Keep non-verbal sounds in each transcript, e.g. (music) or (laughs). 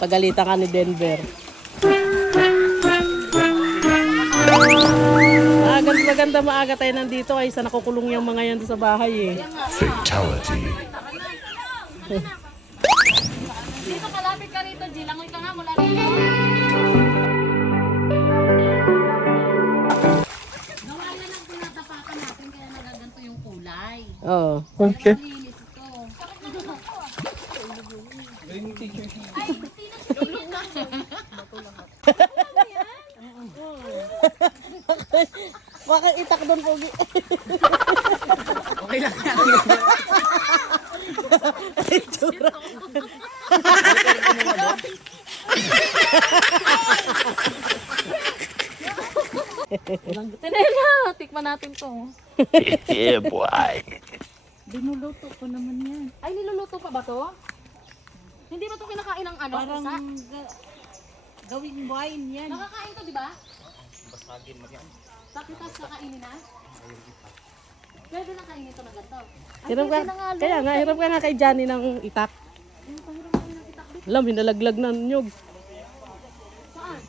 Pagalitan ka ni Denver. Ganda maganda maaga tayo nandito kaysa nakukulong yung mga yan sa bahay eh. Fatality. Dito kalapit ka rito, G. Langoy ka nga mula rito. Gawa yan ang pinatapakan natin kaya nagaganto yung kulay. Oo. Okay. Linis ito. Bakit itak doon pogi? Tinela, tikman natin to. yeah, boy. Binuluto ko naman yan. Ay, niluluto pa ba to? Hindi ba to kinakain ng ano? Parang ga- gawing wine yan. Nakakain to, di ba? Bakit tas kakainin na? Pwede na kainin to na ganito. Ay, Hiram ka, kaya nga, hiram ka nga kay Johnny ng itak. Kayo? Alam, hinalaglag na nyog. Saan?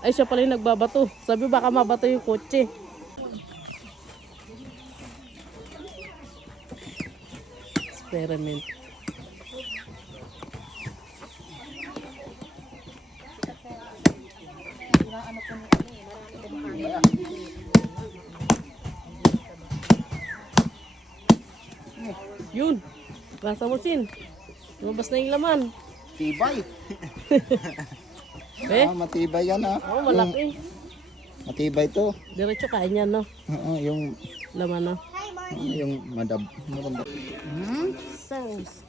Ay, siya pala yung nagbabato. Sabi baka mabato yung kotse. Experiment. Yun. Nasa musin. Lumabas na yung laman. Tibay. (laughs) Eh? Ah, matibay yan ah. Oo, malaki. Matibay to. Diretso kain yan, no? Oo, yung Laman, no? yung madab. madab. Sauce.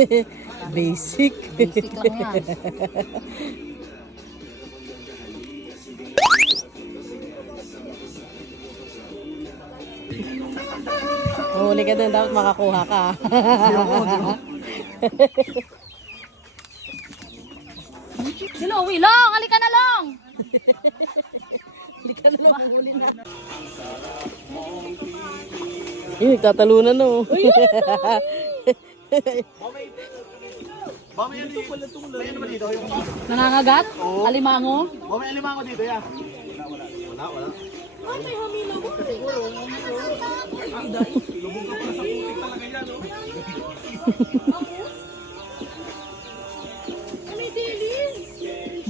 (laughs) Basic. Basic lang yan. (laughs) Huli ka din, dapat makakuha ka. Silo, uwi lang! Halika na lang! Hindi ka na mahuli na. Yun, nagtatalunan, no? Nangangagat? Alimango?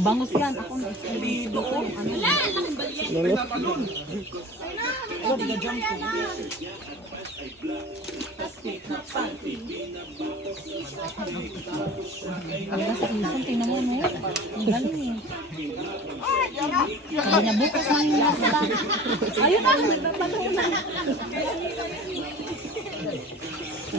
Bangus yan. Ako na. Dito ko yung ano. Ang nasa isan, tingnan mo, no? Ang galing eh. Hindi na bukas na yung nasa lang. Ayun na,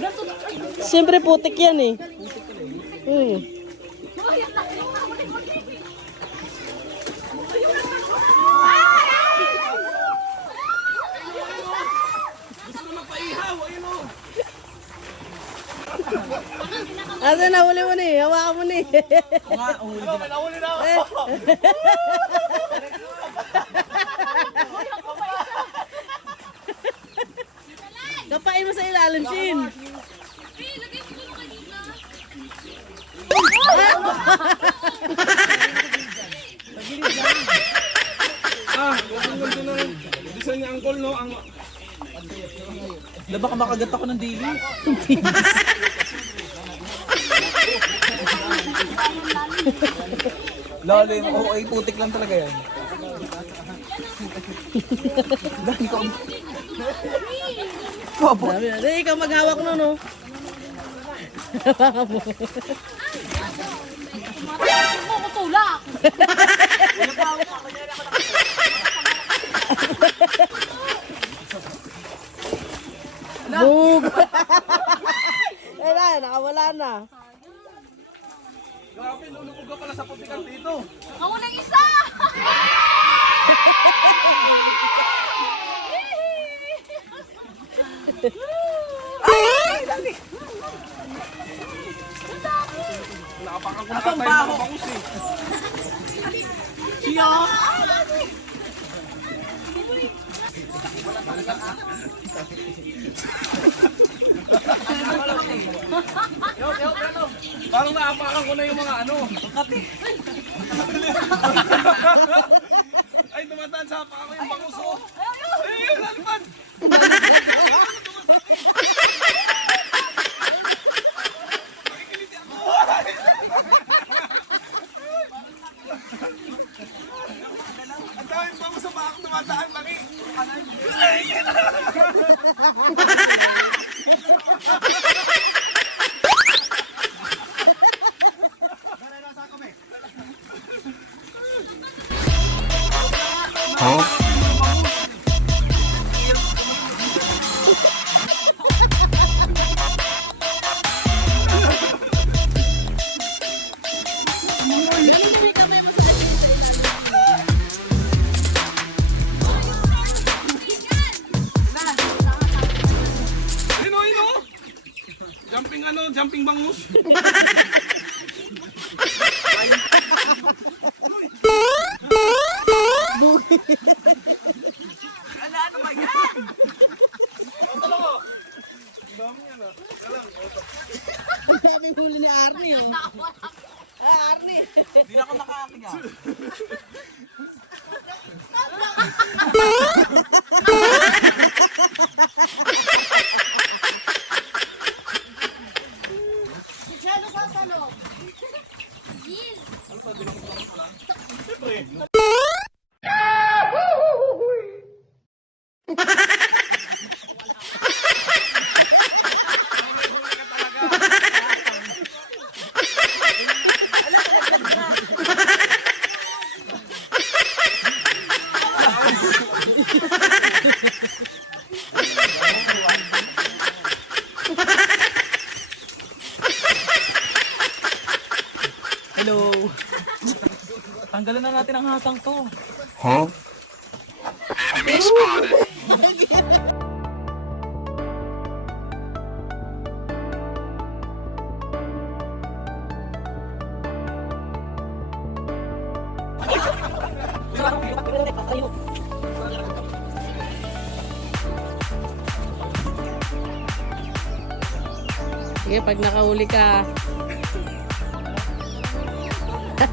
Na, Siyempre putik yan eh. Hmm. Asa na huli mo ni? Hawakan mo ni. Kapain mo sa ilalim, Shin. Na baka makagat ako ng dili. (laughs) Lalim. Oo, ay putik lang talaga yan. Dahil ko. Na, "Eh, ikaw maghawak no, no? Mo ko tulak. Bug! Wala, nakawala na. Grabe, lulubog ka pala sa putikan dito. Ako nang isa! Nakapakan ko na tayo ng bangus eh. Siya! Parang naapakan ko na yung mga ano. Kati. (laughs) Ay, tumataan sa apakan ko yung bangus oh. Ay, lalipad! Ang daming bangus sa bakang tumataan, laki. O. Jumping ano, jumping bangus. Sabi huli ni Arnie. oh. Ah, Arnie. Hindi na ako nakakakiga. Hello. Tanggalan na natin ang hatang to. Huh? Sige, pag nakahuli ka. Wait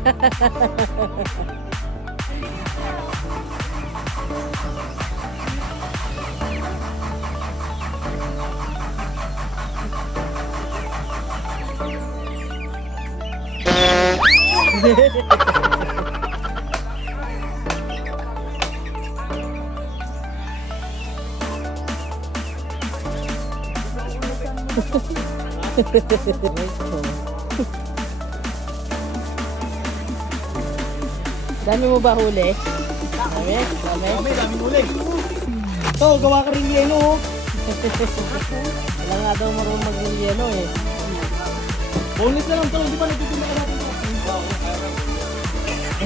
for Dami mo ba huli? Dami? Dami? Dami, daming huli. To, gawa ka rin yelo oh. Wala nga daw marunong mag-yelo eh. Bonus na lang to, hindi pa nagtitinda ka natin to.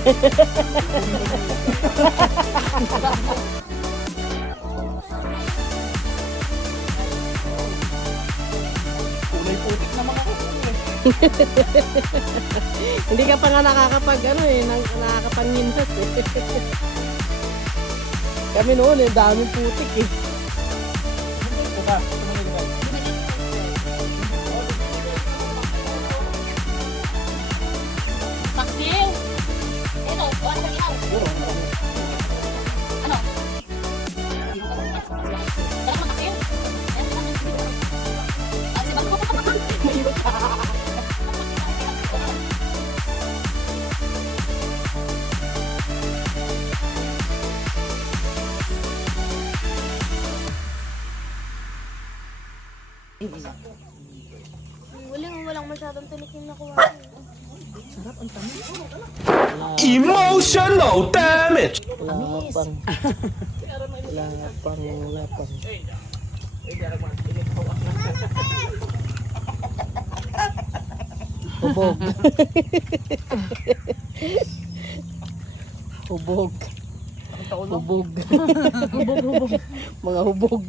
(laughs) Kulay putik naman ako. (laughs) Hindi ka pa nga nakakapag ano eh, nang, nakakapanghintas eh. (laughs) Kami noon eh, daming putik eh. Paksiw! Ito, buwan sa ilaw. Emotional damage. Lapang. Lapang, lapang. Hubog. hubog. Hubog. (laughs) hubog, hubog. Mga hubog.